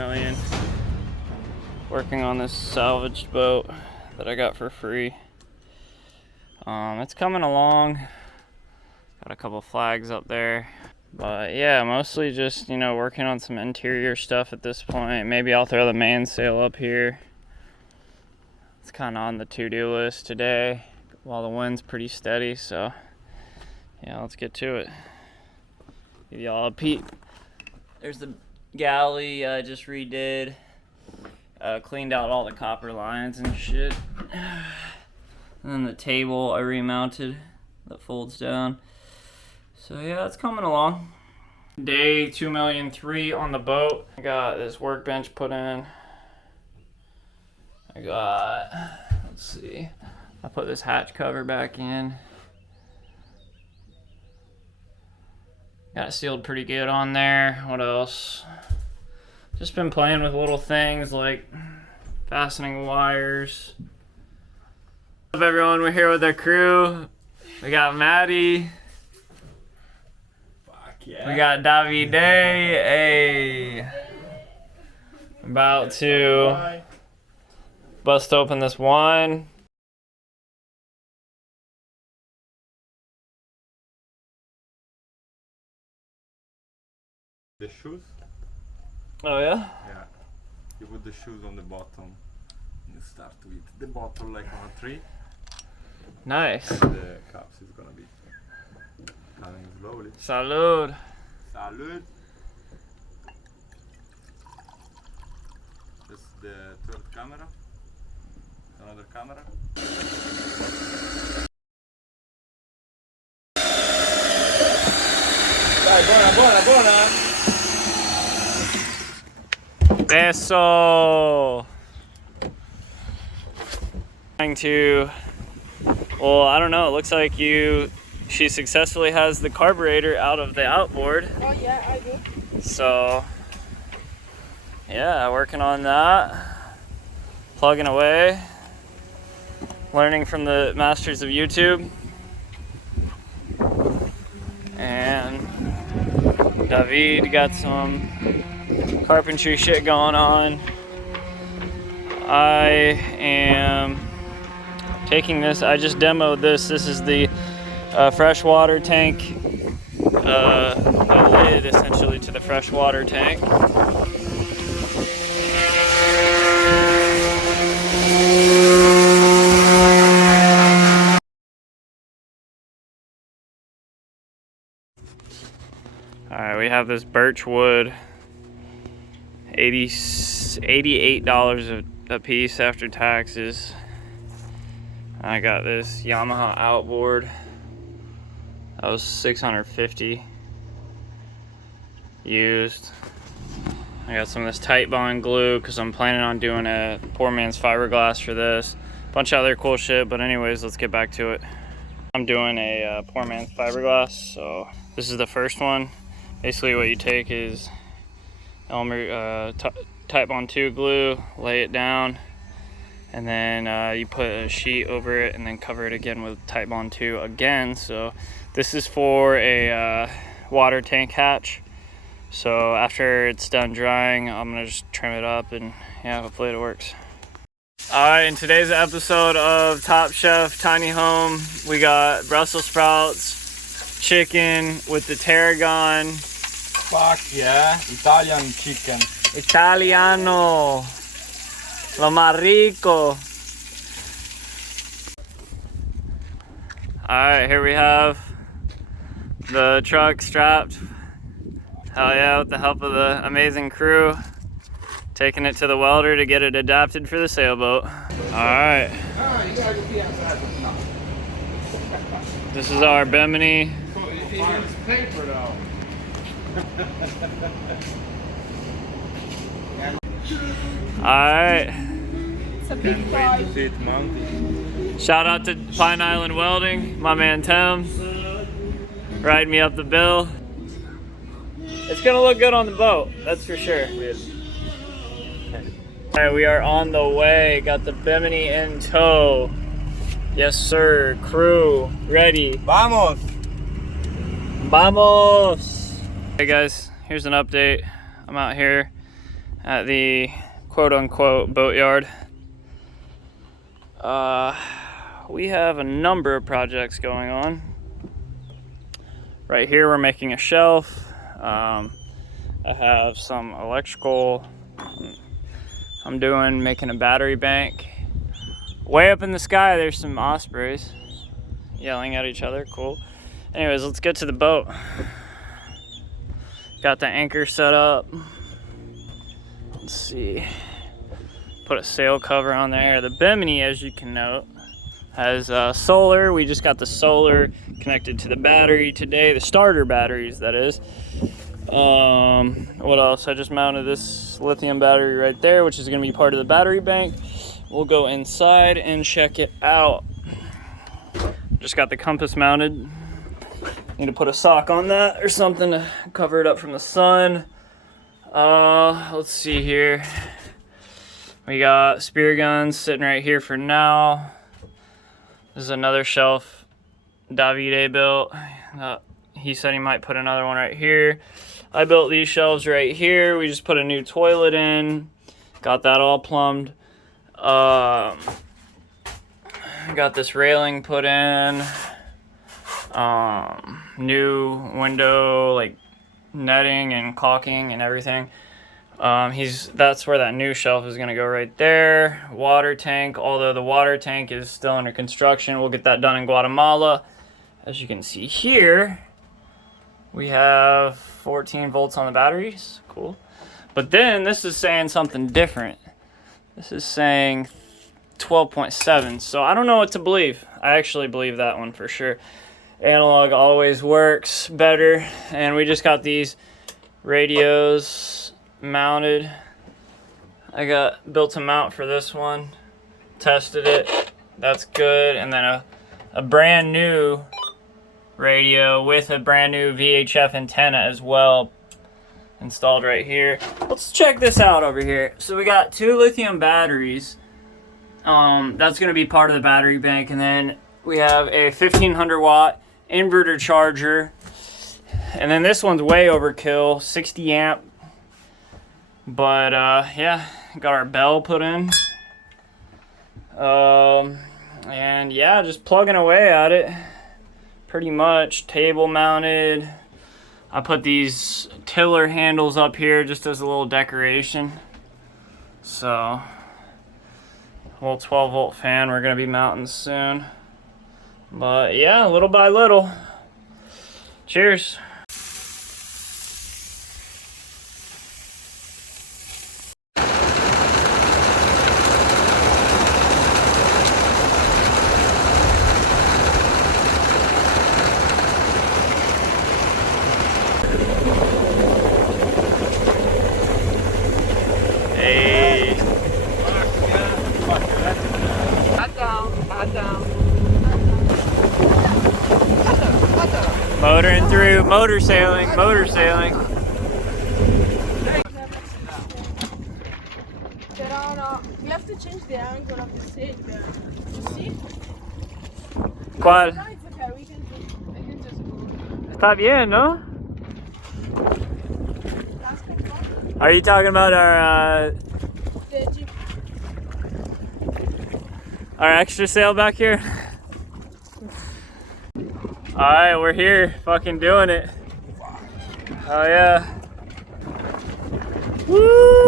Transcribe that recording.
million. Working on this salvaged boat that I got for free. It's coming along. Got a couple flags up there. But yeah, mostly just, you know, working on some interior stuff at this point. Maybe I'll throw the mainsail up here. It's kind of on the to-do list today while the wind's pretty steady, so yeah, let's get to it. Give y'all a peep. There's the galley I just redid. Cleaned out all the copper lines and shit. And then the table I remounted that folds down. So yeah, it's coming along. Day 2,000,003 on the boat. I got this workbench put in. I got, let's see, I put this hatch cover back in. Got it sealed pretty good on there. What else? Just been playing with little things like fastening wires. What's up, everyone? We're here with our crew. We got Maddie. Fuck yeah. We got Davide. Hey. About to bust open this wine. The shoes? Oh yeah? Yeah. You put the shoes on the bottom and you start with the bottle like on a tree. Nice. The cups is gonna be coming slowly. Salud. Salud. This is the third camera. Another camera. Dai, buona, buona, buona. Eso. Trying to, well, I don't know. It looks like she successfully has the carburetor out of the outboard. Oh yeah, I do. So, yeah, working on that. Plugging away. Learning from the masters of YouTube. And David got some carpentry shit going on. I am taking this, I just demoed this. This is the freshwater tank, a lid essentially to the freshwater tank. Alright, we have this birch wood, $88 a piece after taxes. I got this Yamaha outboard. That was $650 used. I got some of this tight bond glue because I'm planning on doing a poor man's fiberglass for this. Bunch of other cool shit, but anyways, let's get back to it. I'm doing a poor man's fiberglass, so this is the first one. Basically what you take is Elmer Type Bond 2 glue, lay it down, and then you put a sheet over it and then cover it again with Type Bond 2 again. So this is for a water tank hatch. So after it's done drying, I'm gonna just trim it up and yeah, hopefully it works. Alright, in today's episode of Top Chef Tiny Home, we got Brussels sprouts, chicken with the tarragon. Fuck yeah, Italian chicken. Italiano, lo más rico. Alright, here we have the truck strapped. Hell yeah, with the help of the amazing crew. Taking it to the welder to get it adapted for the sailboat. Alright. This is our Bimini. It's paper though. Alright. It's a big prize. To see it mounted. Shout out to Pine Island Welding, my man Tim. Riding me up the bill. It's gonna look good on the boat, that's for sure. Alright, we are on the way. Got the Bimini in tow. Yes sir, crew, ready. Vamos! Vamos! Hey guys, here's an update. I'm out here at the quote-unquote boatyard. We have a number of projects going on. Right here we're making a shelf. I have some electrical I'm making a battery bank. Way up in the sky there's some ospreys yelling at each other, cool. Anyways, let's get to the boat. Got the anchor set up. Let's see. Put a sail cover on there. The Bimini, as you can note, has solar. We just got the solar connected to the battery today, the starter batteries, that is. What else? I just mounted this lithium battery right there, which is going to be part of the battery bank. We'll go inside and check it out. Just got the compass mounted. Need to put a sock on that or something to cover it up from the sun. Let's see here. We got spear guns sitting right here for now. This is another shelf Davide built. He said he might put another one right here. I built these shelves right here. We just put a new toilet in. Got that all plumbed. Got this railing put in. New window, like netting and caulking and everything. That's where that new shelf is gonna go right there. Water tank, although the water tank is still under construction. We'll get that done in Guatemala. As you can see here, we have 14 volts on the batteries, cool. But then this is saying something different. This is saying 12.7, so I don't know what to believe. I actually believe that one for sure. Analog always works better, and we just got these radios mounted. I built a mount for this one, tested it, that's good, and then a brand new radio with a brand new VHF antenna as well installed right here. Let's check this out over here. So we got 2 lithium batteries. That's going to be part of the battery bank, and then we have a 1500 watt inverter charger, and then this one's way overkill, 60 amp, but yeah, got our bell put in, and yeah, just plugging away at it pretty much. Table mounted. I put these tiller handles up here just as a little decoration. So little 12 volt fan we're gonna be mounting soon. But yeah, little by little. Cheers. Hey. Motoring through, motor sailing. You have to change the angle of the sail there. You see? ¿Cuál? No, it's okay. We can just go. Está bien, ¿no? Last one. Are you talking about our The Jeep. our extra sail back here? Alright, we're here, fucking doing it. Oh yeah. Woo!